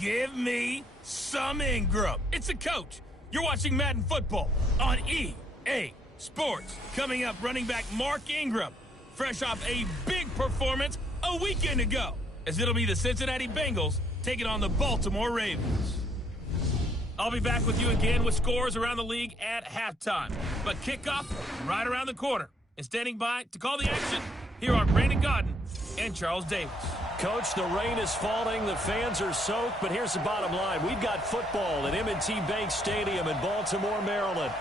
Give me some Ingram. It's the coach. You're watching Madden Football on EA Sports. Coming up, running back Mark Ingram, fresh off a big performance a weekend ago, as it'll be the Cincinnati Bengals taking on the Baltimore Ravens. I'll be back with you again with scores around the league at halftime. But kickoff right around the corner. And standing by to call the action, here are Brandon Godden and Charles Davis. Coach, the rain is falling, the fans are soaked, but here's the bottom line. We've got football at M&T Bank Stadium in Baltimore, Maryland.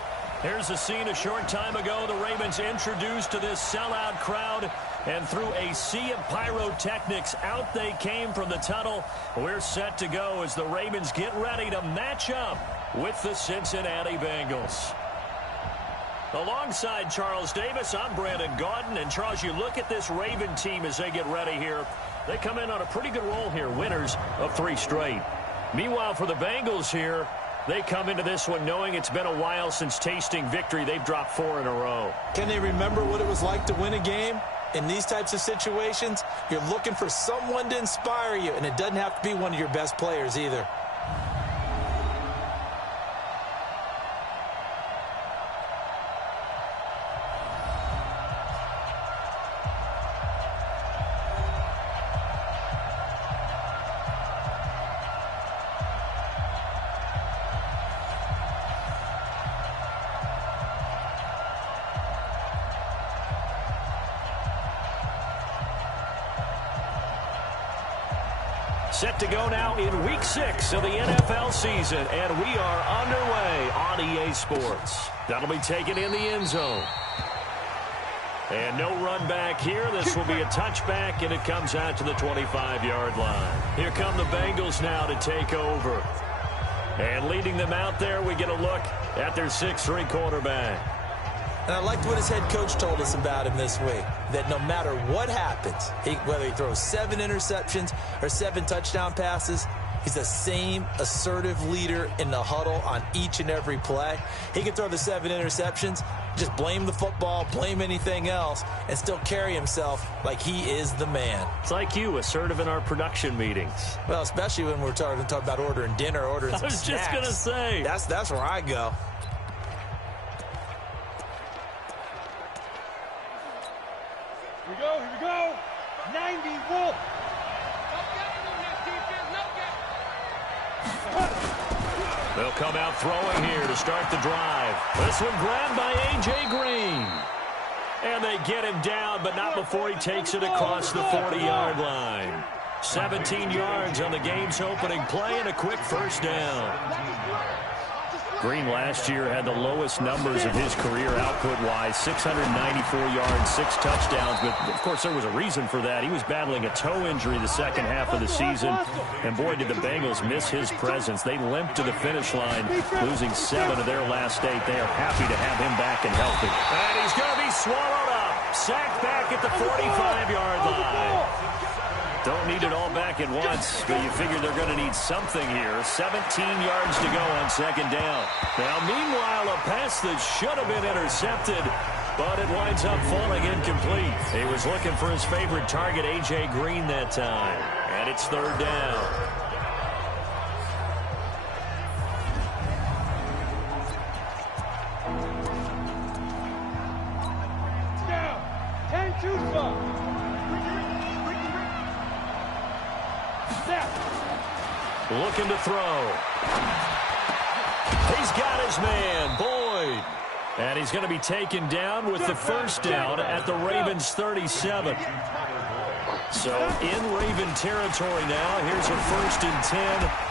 Here's a scene a short time ago. The Ravens introduced to this sellout crowd, and through a sea of pyrotechnics, out they came from the tunnel. We're set to go as the Ravens get ready to match up with the Cincinnati Bengals. Alongside Charles Davis, I'm Brandon Gaudin. And Charles, you look at this Raven team as they get ready here. They come in on a pretty good roll here, winners of 3 straight. Meanwhile, for the Bengals here, they come into this one knowing it's been a while since tasting victory. They've dropped 4 in a row. Can they remember what it was like to win a game? In these types of situations, you're looking for someone to inspire you, and it doesn't have to be one of your best players either. Set to go now in Week 6 of the NFL season, and we are underway on EA Sports. That'll be taken in the end zone. And no run back here. This will be a touchback, and it comes out to the 25-yard line. Here come the Bengals now to take over. And leading them out there, we get a look at their 6'3" quarterback. And I liked what his head coach told us about him this week, that no matter what happens, whether he throws 7 interceptions or 7 touchdown passes, he's the same assertive leader in the huddle on each and every play. He can throw the 7 interceptions, just blame the football, blame anything else, and still carry himself like he is the man. It's like you, assertive in our production meetings. Well, especially when we're talking about ordering dinner, ordering some snacks. I was just going to say. That's where I go. Here we go. 90 Wolf. They'll come out throwing here to start the drive. This one grabbed by A.J. Green. And they get him down, but not before he takes it across the 40-yard line. 17 yards on the game's opening play and a quick first down. Green last year had the lowest numbers of his career output-wise, 694 yards, 6 touchdowns. But, of course, there was a reason for that. He was battling a toe injury the second half of the season. And, boy, did the Bengals miss his presence. They limped to the finish line, losing 7 of their last 8. They are happy to have him back and healthy. And he's going to be swallowed up. Sacked back at the 45-yard line. Don't need it all back at once, but you figure they're going to need something here. 17 yards to go on second down. Now, meanwhile, a pass that should have been intercepted, but it winds up falling incomplete. He was looking for his favorite target, A.J. Green, that time. And it's third down. Down. 10-2 spot. Looking to throw. He's got his man, Boyd. And he's going to be taken down with the first down at the Ravens' 37. So in Raven territory now. Here's a 1st and 10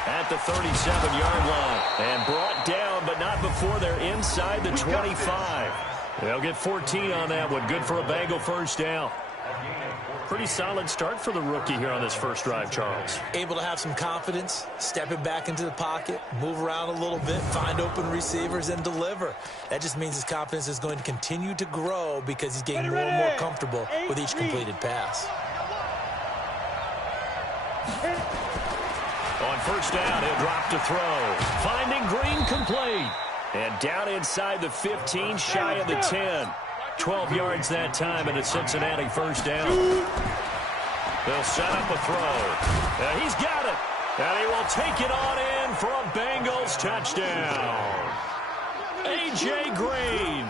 at the 37-yard line. And brought down, but not before they're inside the 25. They'll get 14 on that one. Good for a Bengal first down. Pretty solid start for the rookie here on this first drive, Charles. Able to have some confidence, stepping back into the pocket, move around a little bit, find open receivers, and deliver. That just means his confidence is going to continue to grow because he's getting more and more comfortable with each completed pass. On first down, he'll drop to throw. Finding Green complete. And down inside the 15, shy of the 10. 12 yards that time, and a Cincinnati first down. They'll set up a throw. He's got it. And he will take it on in for a Bengals touchdown. A.J. Green,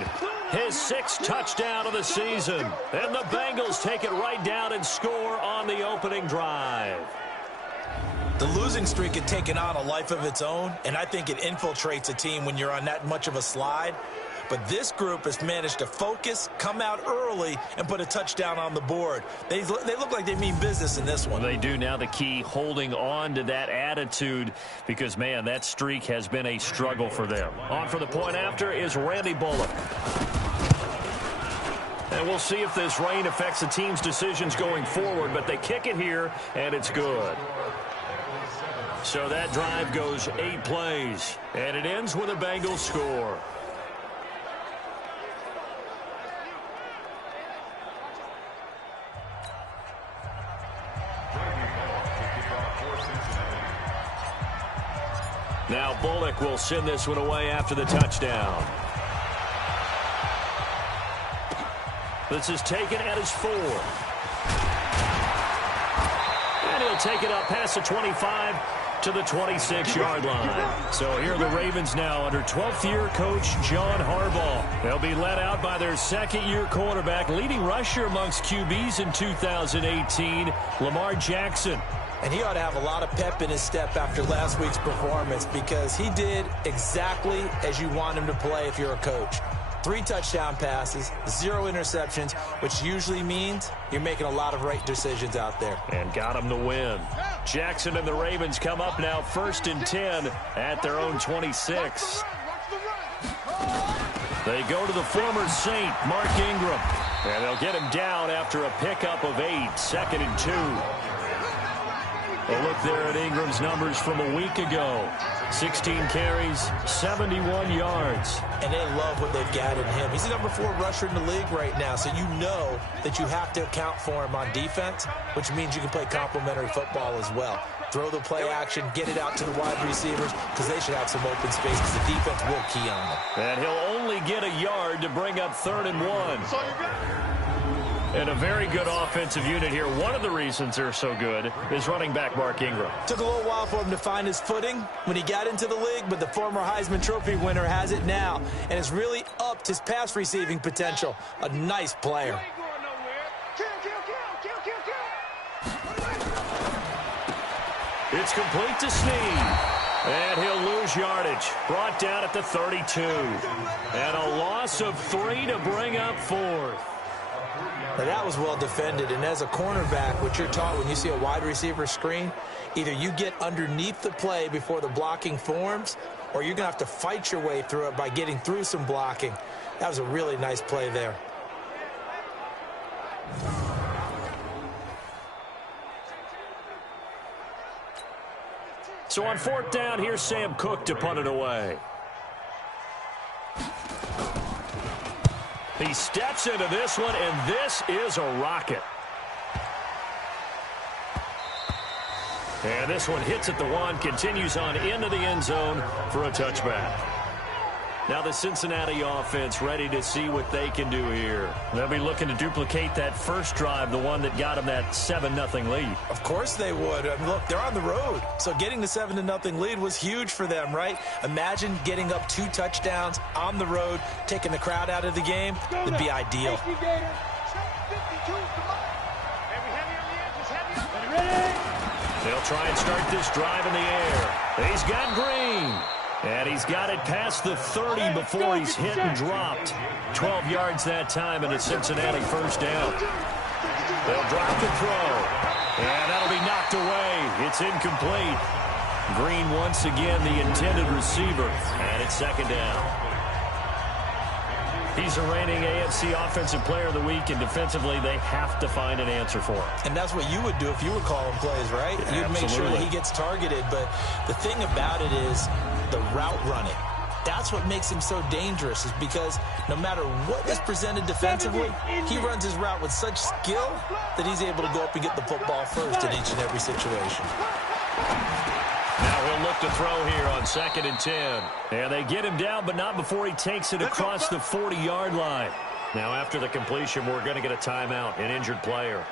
his 6th touchdown of the season. And the Bengals take it right down and score on the opening drive. The losing streak had taken on a life of its own, and I think it infiltrates a team when you're on that much of a slide. But this group has managed to focus, come out early, and put a touchdown on the board. They look like they mean business in this one. They do. Now the key, holding on to that attitude, because, man, that streak has been a struggle for them. On for the point after is Randy Bullock. And we'll see if this rain affects the team's decisions going forward, but they kick it here, and it's good. So that drive goes 8 plays, and it ends with a Bengals score. Now Bullock will send this one away after the touchdown. This is taken at his 4. And he'll take it up past the 25 to the 26-yard line. So here are the Ravens now under 12th-year coach John Harbaugh. They'll be led out by their second-year quarterback, leading rusher amongst QBs in 2018, Lamar Jackson. And he ought to have a lot of pep in his step after last week's performance, because he did exactly as you want him to play if you're a coach. 3 touchdown passes, 0 interceptions, which usually means you're making a lot of right decisions out there. And got him to win. Jackson and the Ravens come up now 1st and 10 at their own 26. They go to the former Saint, Mark Ingram. And they'll get him down after a pickup of 8, 2nd and 2. A look there at Ingram's numbers from a week ago. 16 carries, 71 yards. And they love what they've got in him. He's the number 4 rusher in the league right now, so you know that you have to account for him on defense, which means you can play complementary football as well. Throw the play action, get it out to the wide receivers, because they should have some open space, because the defense will key on them. And he'll only get a yard to bring up 3rd and 1. And a very good offensive unit here. One of the reasons they're so good is running back Mark Ingram. Took a little while for him to find his footing when he got into the league, but the former Heisman Trophy winner has it now and has really upped his pass receiving potential. A nice player. It's complete to Snead. And he'll lose yardage. Brought down at the 32. And a loss of 3 to bring up 4th. Now that was well defended, and as a cornerback, what you're taught when you see a wide receiver screen, either you get underneath the play before the blocking forms, or you're going to have to fight your way through it by getting through some blocking. That was a really nice play there. So on 4th down, here's Sam Cook to punt it away. He steps into this one, and this is a rocket. And this one hits at the 1, continues on into the end zone for a touchback. Now the Cincinnati offense ready to see what they can do here. They'll be looking to duplicate that first drive, the one that got them that 7-0 lead. Of course they would. I mean, look, they're on the road. So getting the 7-0 lead was huge for them, right? Imagine getting up 2 touchdowns on the road, taking the crowd out of the game. It'd be ideal. They'll try and start this drive in the air. He's got Green. And he's got it past the 30 before he's hit and dropped. 12 yards that time, and a Cincinnati 1st down. They'll drop the throw. And that'll be knocked away. It's incomplete. Green once again the intended receiver. And it's 2nd down. He's the reigning AFC Offensive Player of the Week, and defensively they have to find an answer for him. And that's what you would do if you were calling plays, right? You'd make sure that he gets targeted. But the thing about it is the route running. That's what makes him so dangerous, is because no matter what is presented defensively, he runs his route with such skill that he's able to go up and get the football first in each and every situation. Now he'll look to throw here on 2nd and 10. And they get him down, but not before he takes it across the 40-yard line. Now after the completion, we're going to get a timeout, an injured player.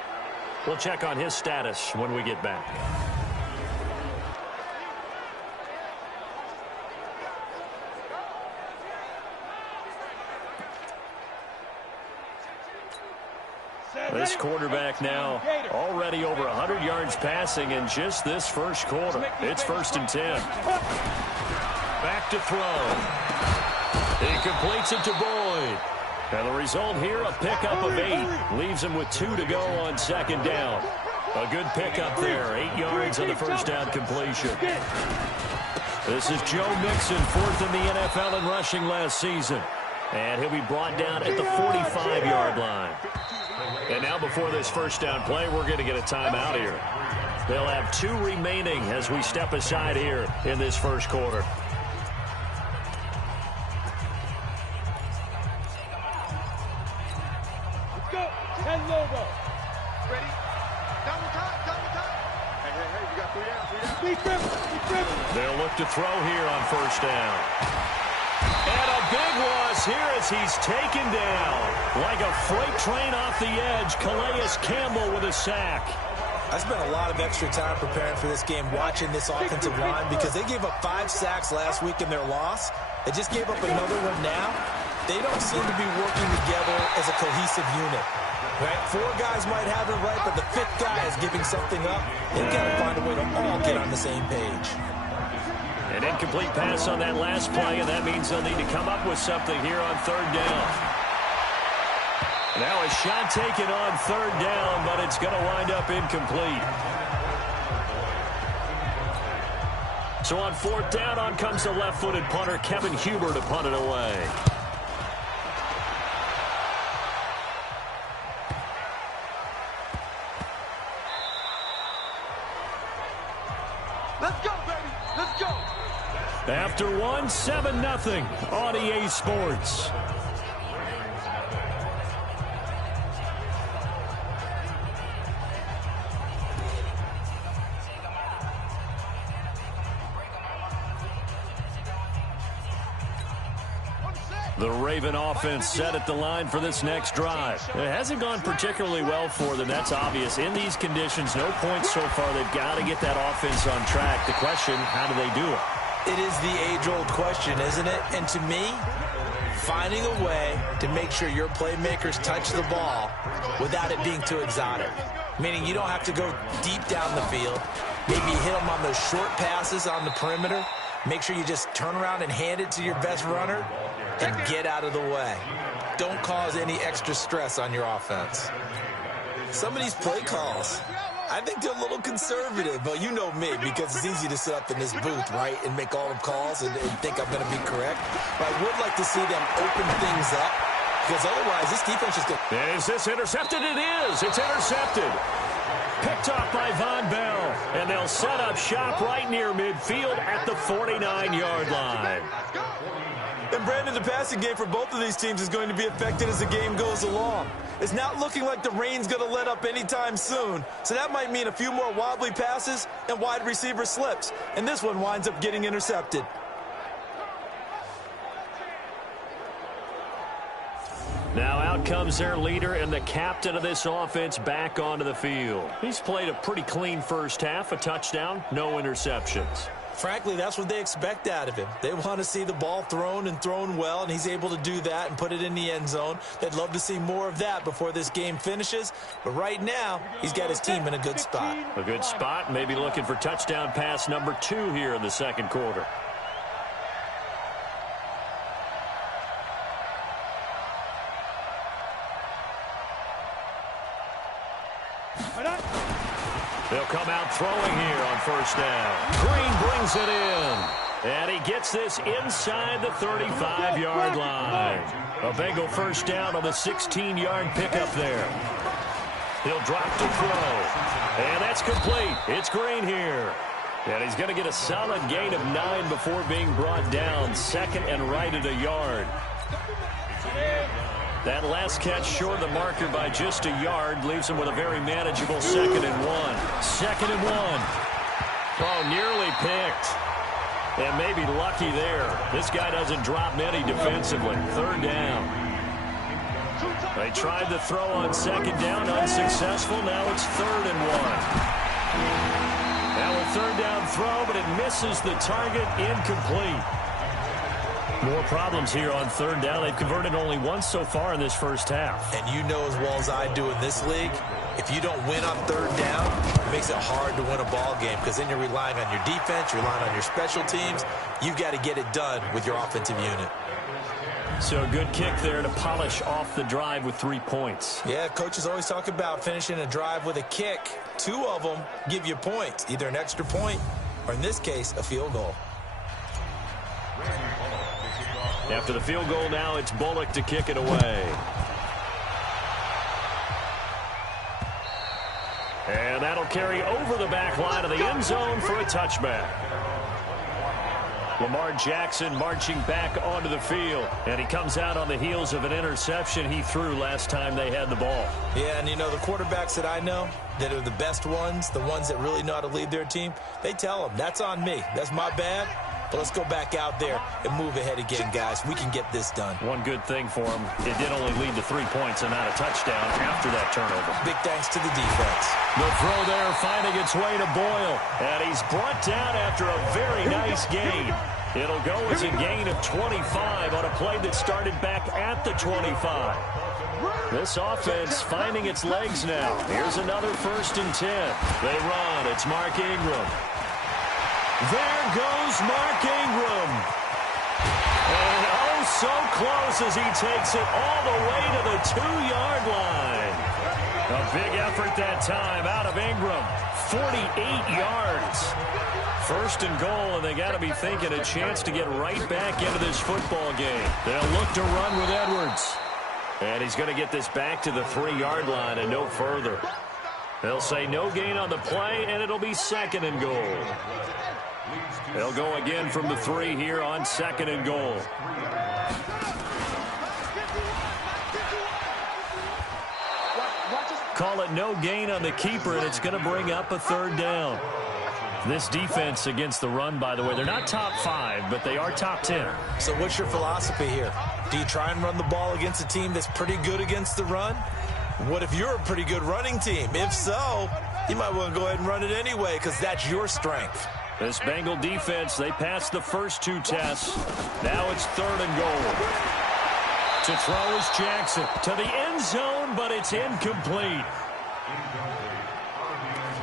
We'll check on his status when we get back. This quarterback now already over 100 yards passing in just this first quarter. It's 1st and 10. Back to throw. He completes it to Boyd. And the result here, a pickup of 8. Leaves him with 2 to go on 2nd down. A good pickup there. 8 yards on the first down completion. This is Joe Mixon, 4th in the NFL in rushing last season. And he'll be brought down at the 45-yard line. And now before this first down play, we're going to get a timeout here. They'll have 2 remaining as we step aside here in this first quarter. Let's go. 10 logo. Ready? Double time. Hey, we got 3 down. We dribble. They'll look to throw here on first down. And a big loss here as he's taken down. Like a freight train off the edge, Calais Campbell with a sack. I spent a lot of extra time preparing for this game watching this offensive line because they gave up 5 sacks last week in their loss. They just gave up another one now. They don't seem to be working together as a cohesive unit. Right? 4 guys might have it right, but the 5th guy is giving something up. They've got to find a way to all get on the same page. An incomplete pass on that last play, and that means they'll need to come up with something here on 3rd down. Now a shot taken on 3rd down, but it's going to wind up incomplete. So on 4th down, on comes the left-footed punter, Kevin Huber, to punt it away. Let's go, baby. Let's go. After 1, 7-0 on EA Sports. The Raven offense set at the line for this next drive. It hasn't gone particularly well for them. That's obvious. In these conditions, no points so far. They've got to get that offense on track. The question, how do they do it? It is the age-old question, isn't it? And to me, finding a way to make sure your playmakers touch the ball without it being too exotic. Meaning you don't have to go deep down the field. Maybe hit them on those short passes on the perimeter. Make sure you just turn around and hand it to your best runner and get out of the way. Don't cause any extra stress on your offense. Some of these play calls, I think they're a little conservative, but you know me, because it's easy to sit up in this booth, right, and make all the calls and think I'm going to be correct. But I would like to see them open things up, because otherwise this defense is going to... Is this intercepted? It is. It's intercepted. Picked off by Von Bell, and they'll set up shop right near midfield at the 49-yard line. And Brandon, the passing game for both of these teams is going to be affected as the game goes along. It's not looking like the rain's going to let up anytime soon, so that might mean a few more wobbly passes and wide receiver slips, and this one winds up getting intercepted. Now out comes their leader and the captain of this offense back onto the field. He's played a pretty clean first half, a touchdown, no interceptions. Frankly, that's what they expect out of him. They want to see the ball thrown and thrown well, and he's able to do that and put it in the end zone. They'd love to see more of that before this game finishes, but right now, he's got his team in a good spot. A good spot, maybe looking for touchdown pass number 2 here in the second quarter. They'll come out throwing here on first down. Green brings it in. And he gets this inside the 35-yard line. A Bengal first down on the 16-yard pickup there. He'll drop to throw. And that's complete. It's Green here. And he's going to get a solid gain of 9 before being brought down. Second and right at a yard. That last catch short of the marker by just a yard leaves him with a very manageable 2nd and 1. 2nd and 1. Oh, nearly picked. And maybe lucky there. This guy doesn't drop many defensively. 3rd down. They tried to throw on 2nd down, unsuccessful. Now it's 3rd and 1. Now a 3rd down throw, but it misses the target, incomplete. More problems here on third down. They've converted only once so far in this first half. And you know as well as I do in this league, if you don't win on third down, it makes it hard to win a ball game because then you're relying on your defense, you're relying on your special teams. You've got to get it done with your offensive unit. So a good kick there to polish off the drive with 3 points. Yeah, coaches always talk about finishing a drive with a kick. 2 of them give you points, either an extra point or, in this case, a field goal. After the field goal now, it's Bullock to kick it away. And that'll carry over the back line of the end zone for a touchback. Lamar Jackson marching back onto the field. And he comes out on the heels of an interception he threw last time they had the ball. Yeah, and you know, the quarterbacks that I know that are the best ones, the ones that really know how to lead their team, they tell them, that's on me. That's my bad. But let's go back out there and move ahead again, guys. We can get this done. One good thing for him, it did only lead to 3 points and not a touchdown after that turnover. Big thanks to the defense. The throw there finding its way to Boyle. And he's brought down after a very nice gain. It'll go as a gain of 25 on a play that started back at the 25. This offense finding its legs now. Here's another 1st and 10. They run. It's Mark Ingram. There goes Mark Ingram. And oh, so close as he takes it all the way to the 2-yard line. A big effort that time out of Ingram. 48 yards. 1st and goal, and they got to be thinking a chance to get right back into this football game. They'll look to run with Edwards. And he's going to get this back to the 3-yard line and no further. They'll say no gain on the play, and it'll be 2nd and goal. They'll go again from the 3 here on 2nd and goal. Call it no gain on the keeper, and it's going to bring up a 3rd down. This defense against the run, by the way, they're not top 5, but they are top 10. So what's your philosophy here? Do you try and run the ball against a team that's pretty good against the run? What if you're a pretty good running team? If so, you might want to go ahead and run it anyway because that's your strength. This Bengal defense, they passed the first 2 tests. Now it's 3rd and goal. To throw is Jackson to the end zone, but it's incomplete.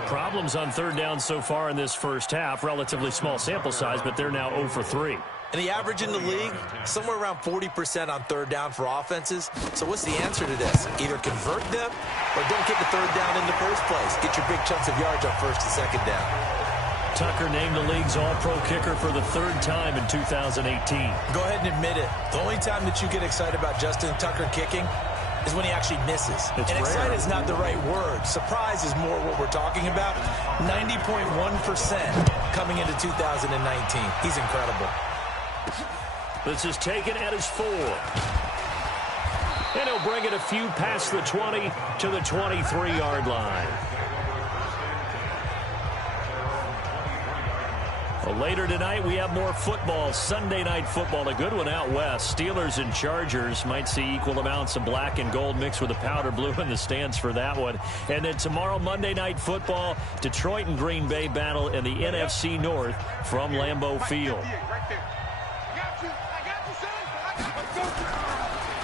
Problems on 3rd down so far in this first half. Relatively small sample size, but they're now 0 for 3. And the average in the league, somewhere around 40% on 3rd down for offenses. So what's the answer to this? Either convert them or don't get the 3rd down in the first place. Get your big chunks of yards on 1st and 2nd down. Tucker named the league's all-pro kicker for the 3rd time in 2018. Go ahead and admit it. The only time that you get excited about Justin Tucker kicking is when he actually misses. It's and rare. excited is not the right word. Surprise is more what we're talking about. 90.1% coming into 2019. He's incredible. This is taken at his 4. And he'll bring it a few past the 20 to the 23-yard line. Well, later tonight, we have more football, Sunday night football, a good one out west. Steelers and Chargers might see equal amounts of black and gold mixed with a powder blue in the stands for that one. And then tomorrow, Monday night football, Detroit and Green Bay battle in the NFC North from Lambeau Field.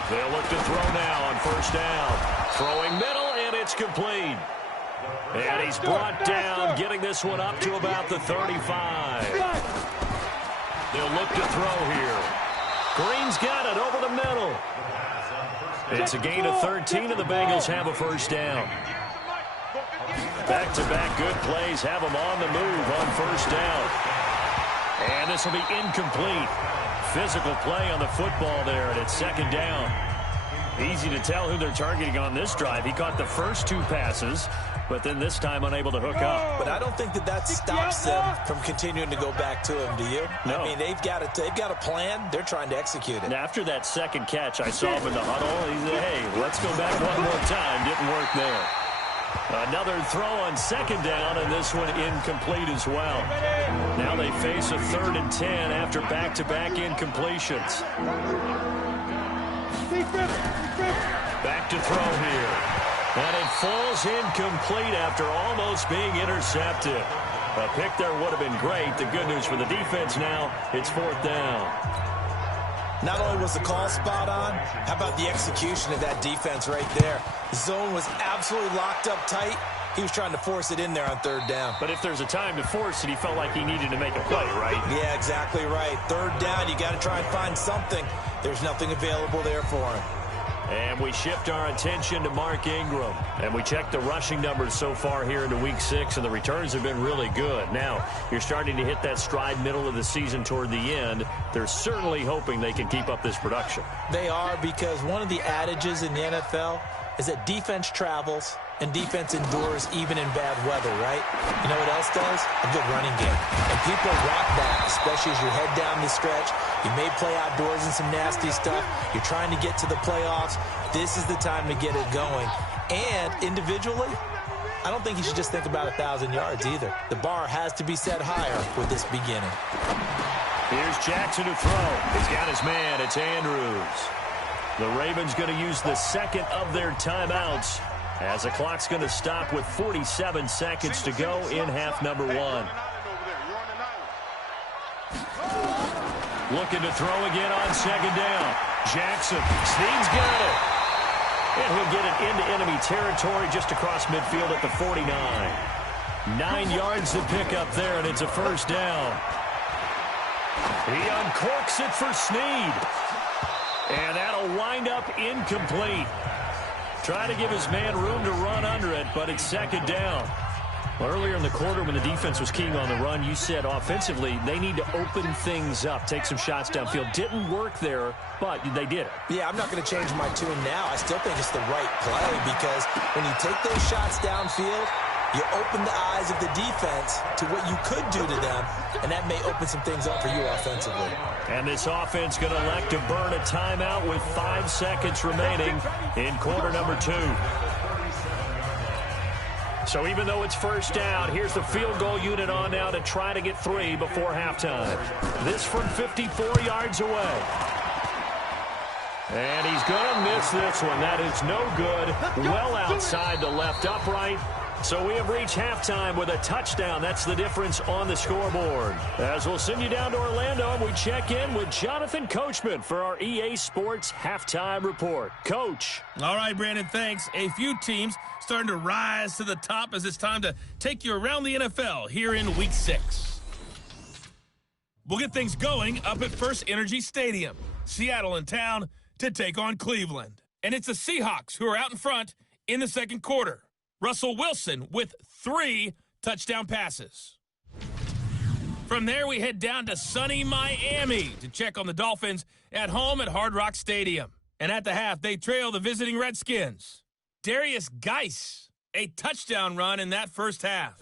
They'll look to throw now on 1st down. Throwing middle, and it's complete. And he's brought down, getting this one up to about the 35. They'll look to throw here. Green's got it over the middle. It's a gain of 13, and the Bengals have a 1st down. Back-to-back good plays have them on the move on 1st down. And this will be incomplete. Physical play on the football there, and it's 2nd down. Easy to tell who they're targeting on this drive. He caught the first 2 passes, but then this time unable to hook up. But I don't think that stops them from continuing to go back to him, do you? No. I mean, they've got a plan. They're trying to execute it. And after that 2nd catch, I saw him in the huddle. He said, hey, let's go back one more time. Didn't work there. Another throw on 2nd down, and this one incomplete as well. Now they face a 3rd and 10 after back-to-back incompletions. Back to throw here. And it falls incomplete after almost being intercepted. A pick there would have been great. The good news for the defense now, it's 4th down. Not only was the call spot on, how about the execution of that defense right there? The zone was absolutely locked up tight. He was trying to force it in there on third down. But if there's a time to force it, he felt like he needed to make a play, right? Yeah, exactly right. Third down, you got to try and find something. There's nothing available there for him. And we shift our attention to Mark Ingram. And we check the rushing numbers so far here into Week 6, and the returns have been really good. Now, you're starting to hit that stride middle of the season toward the end. They're certainly hoping they can keep up this production. They are, because one of the adages in the NFL is that defense travels and defense endures even in bad weather, right? You know what else does? A good running game. And people want that, especially as you head down the stretch. You may play outdoors in some nasty stuff. You're trying to get to the playoffs. This is the time to get it going. And individually, I don't think you should just think about 1,000 yards either. The bar has to be set higher with this beginning. Here's Jackson to throw. He's got his man. It's Andrews. The Ravens going to use the second of their timeouts, as the clock's going to stop with 47 seconds to go in half number 1. Looking to throw again on second down. Jackson. Snead's got it. And he'll get it into enemy territory just across midfield at the 49. 9 yards to pick up there, and it's a first down. He uncorks it for Snead. And that'll wind up incomplete. Try to give his man room to run under it, but it's second down. Well, earlier in the quarter when the defense was keying on the run, you said offensively they need to open things up, take some shots downfield. Didn't work there, but they did it. Yeah, I'm not going to change my tune now. I still think it's the right play, because when you take those shots downfield, you open the eyes of the defense to what you could do to them, and that may open some things up for you offensively. And this offense going to elect to burn a timeout with 5 seconds remaining in quarter number 2. So even though it's first down, here's the field goal unit on now to try to get 3 before halftime. This from 54 yards away. And he's going to miss this one. That is no good. Well outside the left upright. So we have reached halftime with a touchdown. That's the difference on the scoreboard. As we'll send you down to Orlando, and we check in with Jonathan Coachman for our EA Sports Halftime Report. Coach. All right, Brandon, thanks. A few teams starting to rise to the top as it's time to take you around the NFL here in Week 6. We'll get things going up at First Energy Stadium. Seattle in town to take on Cleveland. And it's the Seahawks who are out in front in the second quarter. Russell Wilson with 3 touchdown passes. From there, we head down to sunny Miami to check on the Dolphins at home at Hard Rock Stadium. And at the half, they trail the visiting Redskins. Darius Geis, a touchdown run in that first half.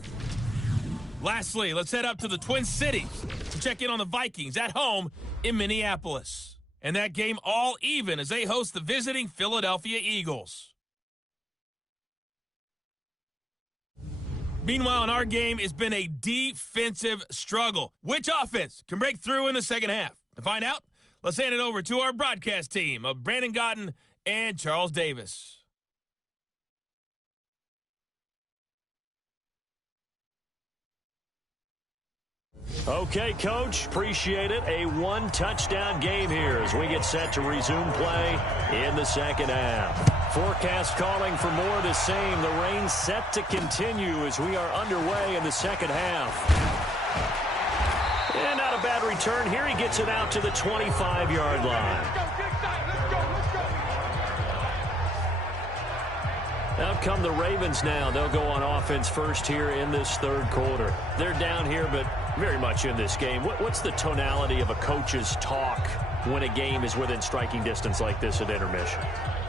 Lastly, let's head up to the Twin Cities to check in on the Vikings at home in Minneapolis. And that game all even as they host the visiting Philadelphia Eagles. Meanwhile, in our game, it's been a defensive struggle. Which offense can break through in the second half? To find out, let's hand it over to our broadcast team of Brandon Godden and Charles Davis. Okay, Coach, appreciate it. A 1-touchdown game here as we get set to resume play in the second half. Forecast calling for more of the same. The rain set to continue as we are underway in the second half. And not a bad return here. He gets it out to the 25-yard line. Out come the Ravens now. They'll go on offense first here in this third quarter. They're down here, but very much in this game. What's the tonality of a coach's talk when a game is within striking distance like this at intermission?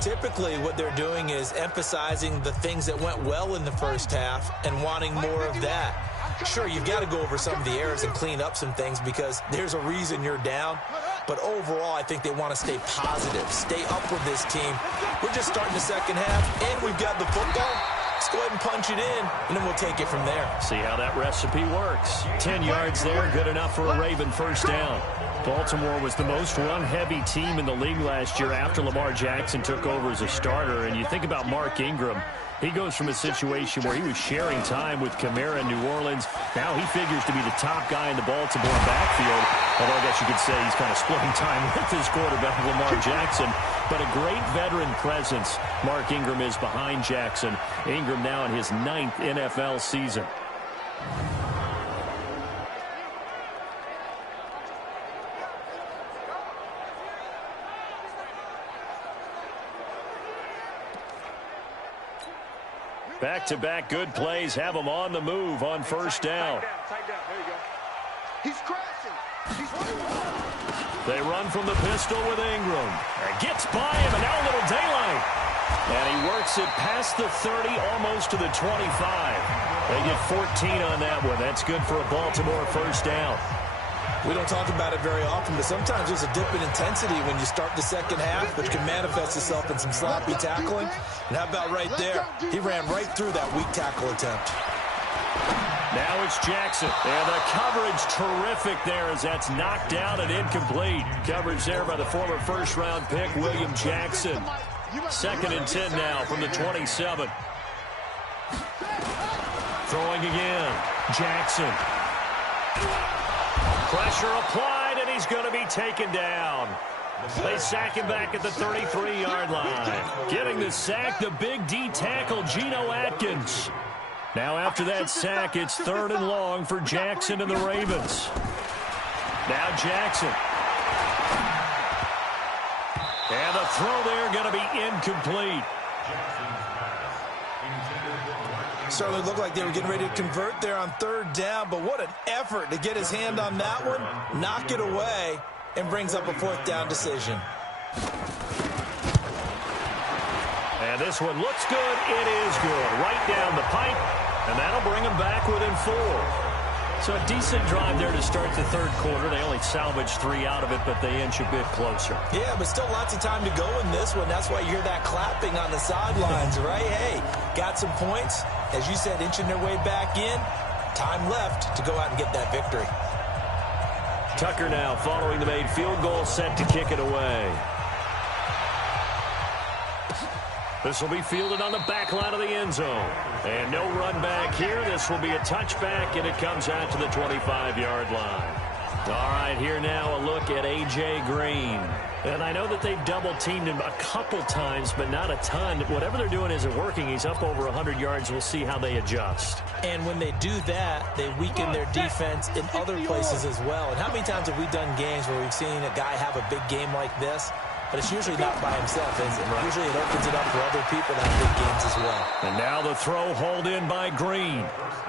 Typically, what they're doing is emphasizing the things that went well in the first half and wanting more of that. Sure, you've got to go over some of the errors and clean up some things because there's a reason you're down. But overall, I think they want to stay positive, stay up with this team. We're just starting the second half, and we've got the football. Let's go ahead and punch it in, and then we'll take it from there. See how that recipe works. 10 yards there, good enough for a Raven first down. Baltimore was the most run-heavy team in the league last year after Lamar Jackson took over as a starter. And you think about Mark Ingram. He goes from a situation where he was sharing time with Kamara in New Orleans. Now he figures to be the top guy in the Baltimore backfield. Although I guess you could say he's kind of splitting time with his quarterback, Lamar Jackson. But a great veteran presence. Mark Ingram is behind Jackson. Ingram now in his 9th NFL season. Back-to-back good plays have him on the move on first down. He's crashing. They run from the pistol with Ingram. Gets by him, and now a little daylight. And he works it past the 30, almost to the 25. They get 14 on that one. That's good for a Baltimore first down. We don't talk about it very often, but sometimes there's a dip in intensity when you start the second half, which can manifest itself in some sloppy tackling. And how about right there? He ran right through that weak tackle attempt. Now it's Jackson. And the coverage terrific there as that's knocked down and incomplete. Coverage there by the former first-round pick, William Jackson. 2nd and 10 now from the 27. Throwing again. Jackson. Pressure applied, and he's going to be taken down. They sack him back at the 33-yard line. Getting the sack, the big D tackle, Geno Atkins. Now after that sack, it's 3rd and long for Jackson and the Ravens. Now Jackson. And the throw there going to be incomplete. Certainly looked like they were getting ready to convert there on 3rd down, but what an effort to get his hand on that one, knock it away, and brings up a 4th down decision. And this one looks good. It is good. Right down the pipe, and that'll bring him back within 4. So a decent drive there to start the 3rd quarter. They only salvaged 3 out of it, but they inch a bit closer. Yeah, but still lots of time to go in this one. That's why you hear that clapping on the sidelines, right? Hey, got some points. As you said, inching their way back in. Time left to go out and get that victory. Tucker now following the made field goal, set to kick it away. This will be fielded on the back line of the end zone. And no run back here. This will be a touchback, and it comes out to the 25-yard line. All right, here now a look at A.J. Green. And I know that they've double-teamed him a couple times, but not a ton. Whatever they're doing isn't working. He's up over 100 yards. We'll see how they adjust. And when they do that, they weaken their defense in other places as well. And how many times have we done games where we've seen a guy have a big game like this? But it's usually not by himself, is it? Right. Usually it opens it up for other people to have big games as well. And now the throw hauled in by Green.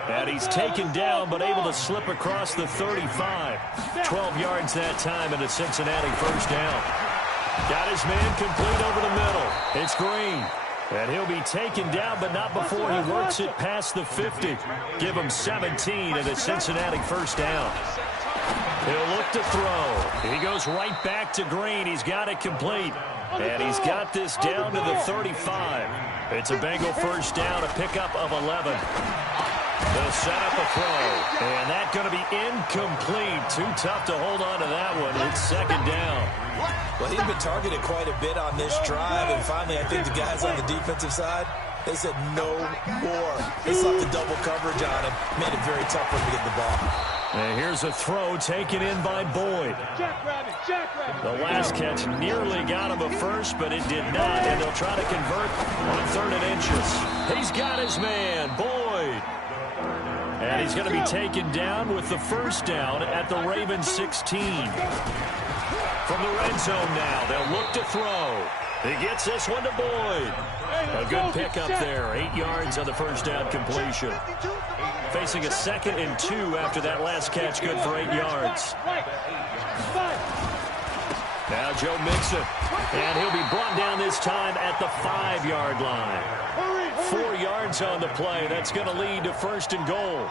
And he's taken down, but able to slip across the 35. 12 yards that time, and a Cincinnati first down. Got his man complete over the middle. It's Green. And he'll be taken down, but not before he works it past the 50. Give him 17 and a Cincinnati first down. He'll look to throw. He goes right back to Green. He's got it complete. And he's got this down to the 35. It's a Bengal first down, a pickup of 11. They'll set up a throw. And that's going to be incomplete. Too tough to hold on to that one. It's 2nd down. Well, he's been targeted quite a bit on this drive. And finally, I think the guys on the defensive side, they said no more. They slapped the double coverage on him. Made it very tough for him to get the ball. And here's a throw taken in by Boyd. The last catch nearly got him a first, but it did not. And they'll try to convert on 3rd and inches. He's got his man, Boyd. And he's going to be taken down with the first down at the Ravens 16. From the red zone now, they'll look to throw. He gets this one to Boyd. A good pickup there. 8 yards on the first down completion. Facing a 2nd and 2 after that last catch, good for 8 yards. Now Joe Mixon. And he'll be brought down this time at the 5-yard line. 4 yards on the play. That's going to lead to 1st and goal.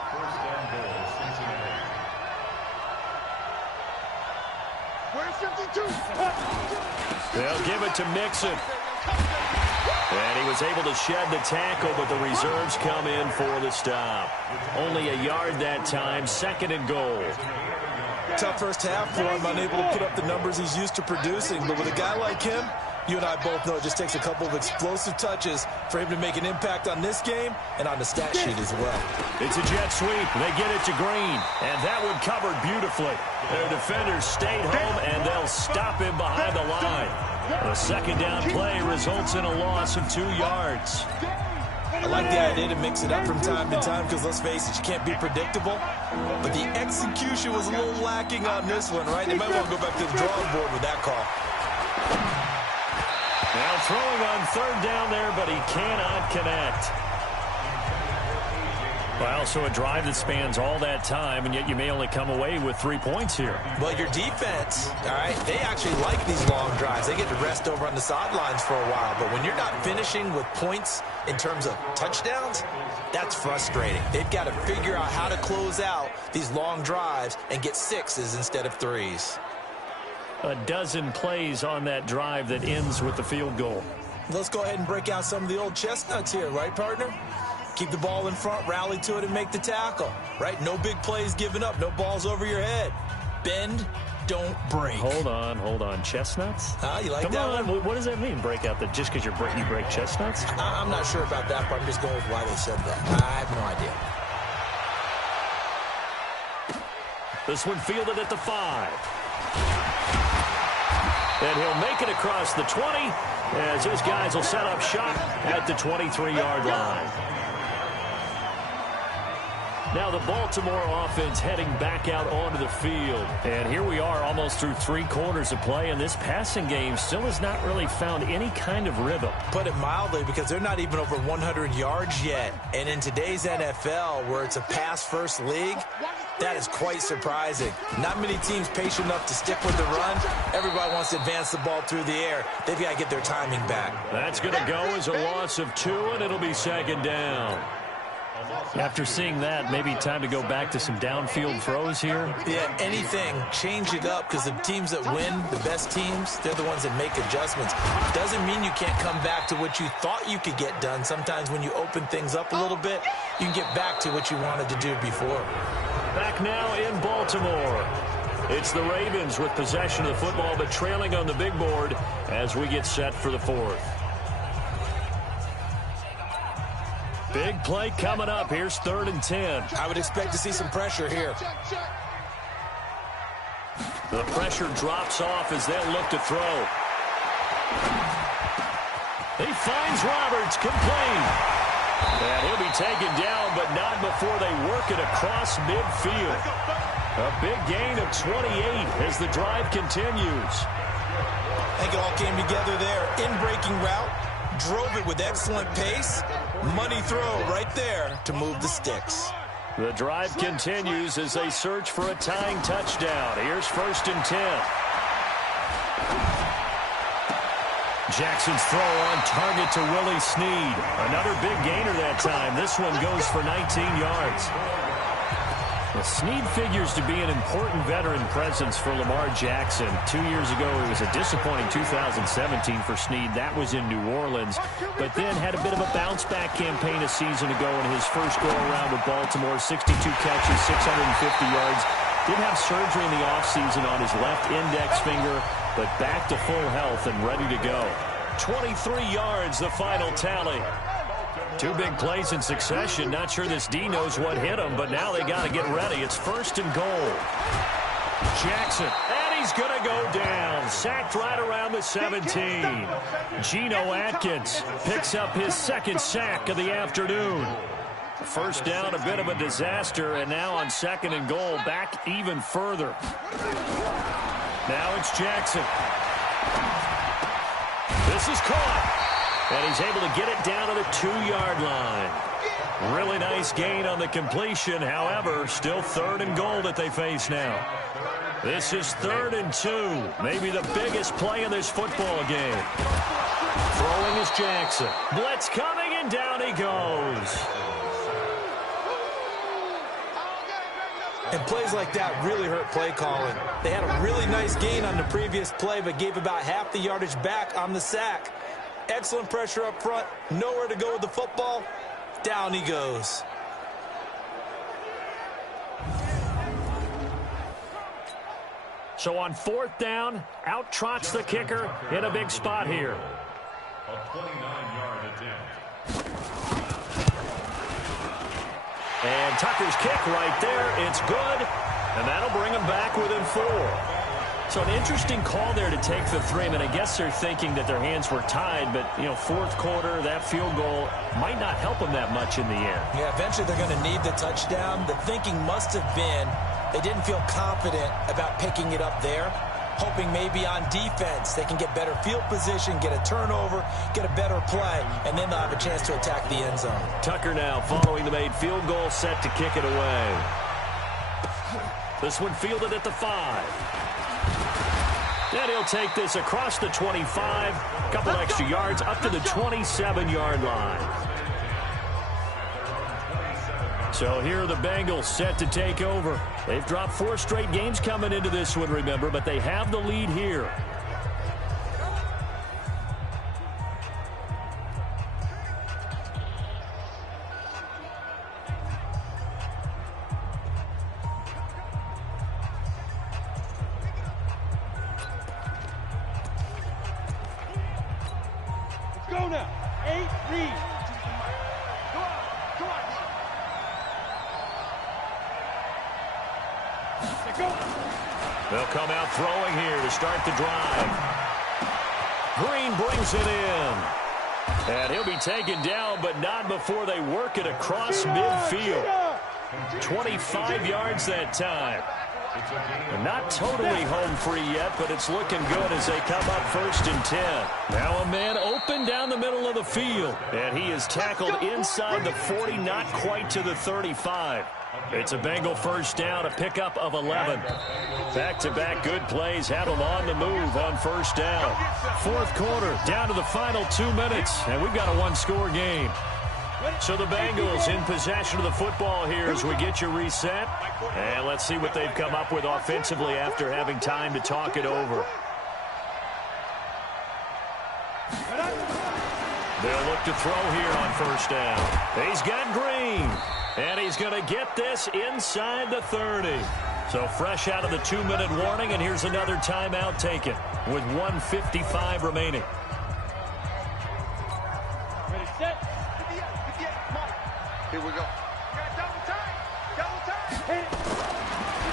They'll give it to Mixon. And he was able to shed the tackle, but the reserves come in for the stop. Only a yard that time, 2nd and goal. Tough first half for him, unable to put up the numbers he's used to producing. But with a guy like him, You and I both know it just takes a couple of explosive touches for him to make an impact on this game and on the stat sheet as well. It's a jet sweep. They get it to Green, and that one covered beautifully. Their defenders stayed home, and they'll stop him behind the line. A second down play results in a loss of 2 yards. I like the idea to mix it up from time to time because, let's face it, you can't be predictable. But the execution was a little lacking on this one, right? They might want to go back to the drawing board with that call. Now throwing on third down there, but he cannot connect. Well, so a drive that spans all that time, and yet you may only come away with 3 points here. Well, your defense, all right, they actually like these long drives. They get to rest over on the sidelines for a while. But when you're not finishing with points in terms of touchdowns, that's frustrating. They've got to figure out how to close out these long drives and get 6s instead of 3s. A dozen plays on that drive that ends with the field goal. Let's go ahead and break out some of the old chestnuts here, right, partner? Keep the ball in front, rally to it, and make the tackle, right? No big plays given up, no balls over your head. Bend, don't break. Hold on. Chestnuts? You like Come that on. one? What does that mean, break out? Just because you break chestnuts? I'm not sure about that, but I'm just going with why they said that. I have no idea. This one fielded at the 5. And he'll make it across the 20 as his guys will set up shop at the 23-yard line. Now the Baltimore offense heading back out onto the field. And here we are almost through 3 quarters of play, and this passing game still has not really found any kind of rhythm. Put it mildly, because they're not even over 100 yards yet. And in today's NFL, where it's a pass-first league, that is quite surprising. Not many teams patient enough to stick with the run. Everybody wants to advance the ball through the air. They've got to get their timing back. That's going to go as a loss of 2, and it'll be second down. After seeing that, maybe time to go back to some downfield throws here. Yeah, anything. Change it up, because the teams that win, the best teams, they're the ones that make adjustments. Doesn't mean you can't come back to what you thought you could get done. Sometimes when you open things up a little bit, you can get back to what you wanted to do before. Back now in Baltimore. It's the Ravens with possession of the football, but trailing on the big board as we get set for the 4th. Big play coming up. Here's 3rd and 10. I would expect to see some pressure here. The pressure drops off as they'll look to throw. He finds Roberts, complete. And he'll be taken down, but not before they work it across midfield. A big gain of 28 as the drive continues. I think it all came together there. In-breaking route, drove it with excellent pace. Money throw right there to move the sticks. The drive continues as they search for a tying touchdown. Here's 1st and 10. Jackson's throw on target to Willie Snead. Another big gainer that time. This one goes for 19 yards. Well, Snead figures to be an important veteran presence for Lamar Jackson. 2 years ago, it was a disappointing 2017 for Snead. That was in New Orleans. But then had a bit of a bounce-back campaign a season ago in his first go-around with Baltimore. 62 catches, 650 yards. Did have surgery in the offseason on his left index finger, but back to full health and ready to go. 23 yards, the final tally. 2 big plays in succession. Not sure this D knows what hit him, but now they got to get ready. It's 1st and goal. Jackson, and he's going to go down. Sacked right around the 17. Geno Atkins picks up his 2nd sack of the afternoon. First down, a bit of a disaster, and now on 2nd and goal, back even further. Now it's Jackson. This is caught. And he's able to get it down to the 2-yard line. Really nice gain on the completion. However, still 3rd and goal that they face now. This is 3rd and 2. Maybe the biggest play in this football game. Throwing is Jackson. Blitz coming, and down he goes. And plays like that really hurt play calling. They had a really nice gain on the previous play, but gave about half the yardage back on the sack. Excellent pressure up front. Nowhere to go with the football. Down he goes. So on 4th down, out trots the kicker in a big spot here. A 29-yard attempt. And Tucker's kick right there. It's good. And that'll bring him back within 4. So an interesting call there to take the 3. I mean, I guess they're thinking that their hands were tied, but, you know, 4th quarter, that field goal might not help them that much in the air. Yeah, eventually they're going to need the touchdown. The thinking must have been they didn't feel confident about picking it up there, hoping maybe on defense they can get better field position, get a turnover, get a better play, and then they'll have a chance to attack the end zone. Tucker now following the made field goal, set to kick it away. This one fielded at the 5. And he'll take this across the 25, a couple extra yards up to the 27-yard line. So here are the Bengals set to take over. They've dropped 4 straight games coming into this one, remember, but they have the lead here. Go now. 8, read. Come on. Go. They'll come out throwing here to start the drive. Green brings it in. And he'll be taken down, but not before they work it across midfield. 25 yards that time. Not totally home free yet, but it's looking good as they come up 1st and 10. Now a man open down the middle of the field. And he is tackled inside the 40, not quite to the 35. It's a Bengal 1st down, a pickup of 11. Back-to-back good plays have them on the move on 1st down. 4th quarter, down to the final 2 minutes, and we've got a 1-score game. So the Bengals in possession of the football here as we get you reset. And let's see what they've come up with offensively after having time to talk it over. They'll look to throw here on 1st down. He's got Green. And he's going to get this inside the 30. So fresh out of the 2-minute warning, and here's another timeout taken with 1:55 remaining. Ready, set. Here we go. Double time.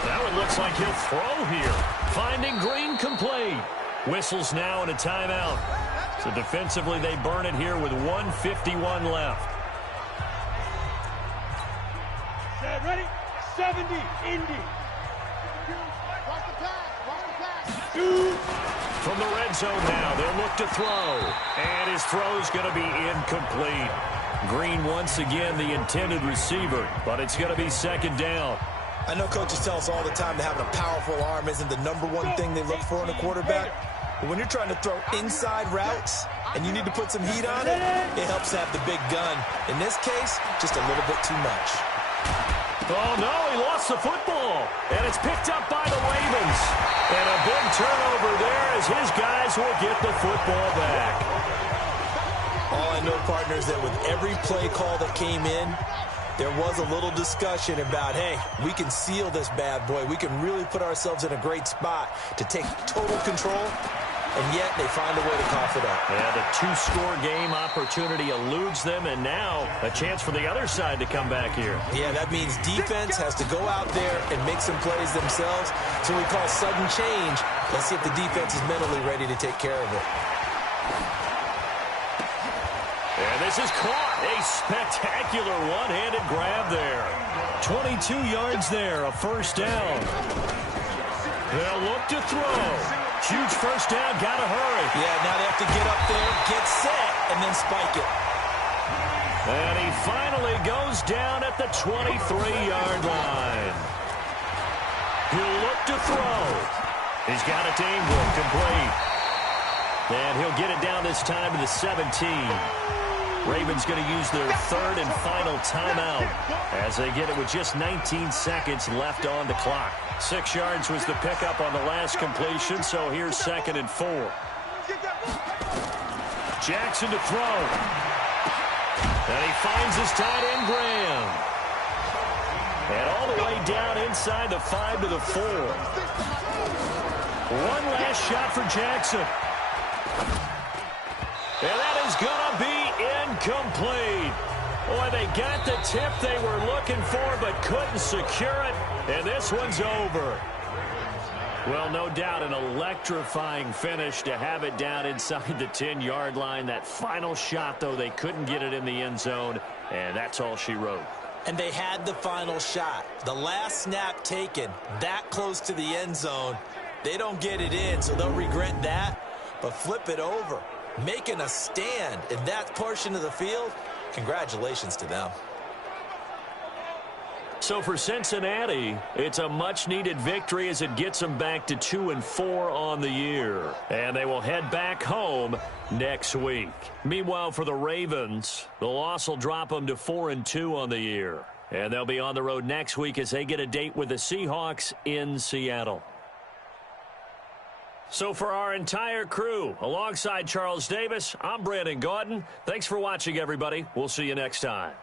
Now it looks like he'll throw here. Finding Green complete. Whistles now and a timeout. So defensively they burn it here with 1:51 left. Set, ready. 70, Indy. Watch the pass. Two. From the red zone now, they'll look to throw. And his throw's going to be incomplete. Green once again the intended receiver, but it's going to be 2nd down. I know coaches tell us all the time that having a powerful arm isn't the #1 thing they look for in a quarterback. But when you're trying to throw inside routes and you need to put some heat on it, it helps to have the big gun. In this case, just a little bit too much. Oh, no, he lost the football. And it's picked up by the Ravens. And a big turnover there as his guys will get the football back. All I know, partners, that with every play call that came in, there was a little discussion about, hey, we can seal this bad boy. We can really put ourselves in a great spot to take total control, and yet they find a way to cough it up. And a 2-score game opportunity eludes them, and now a chance for the other side to come back here. Yeah, that means defense has to go out there and make some plays themselves. So we call sudden change. Let's see if the defense is mentally ready to take care of it. And this is caught. A spectacular one-handed grab there. 22 yards there, a 1st down. They'll look to throw. Huge 1st down, gotta hurry. Yeah, now they have to get up there, get set, and then spike it. And he finally goes down at the 23-yard line. He'll look to throw. He's got it to Ingram, complete. And he'll get it down this time to the 17. Ravens going to use their 3rd and final timeout as they get it with just 19 seconds left on the clock. 6 yards was the pickup on the last completion, so here's 2nd and 4. Jackson to throw. And he finds his tight end, Graham. And all the way down inside the 5 to the 4. One last shot for Jackson. And that is going to be incomplete. Boy, they got the tip they were looking for but couldn't secure it. And this one's over. Well, no doubt an electrifying finish to have it down inside the 10-yard line. That final shot, though, they couldn't get it in the end zone, and that's all she wrote. And they had the final shot. The last snap taken that close to the end zone. They don't get it in, so they'll regret that, but flip it over. Making a stand in that portion of the field, congratulations to them. So for Cincinnati, it's a much-needed victory as it gets them back to 2-4 on the year. And they will head back home next week. Meanwhile, for the Ravens, the loss will drop them to 4-2 on the year. And they'll be on the road next week as they get a date with the Seahawks in Seattle. So for our entire crew, alongside Charles Davis, I'm Brandon Gaudin. Thanks for watching, everybody. We'll see you next time.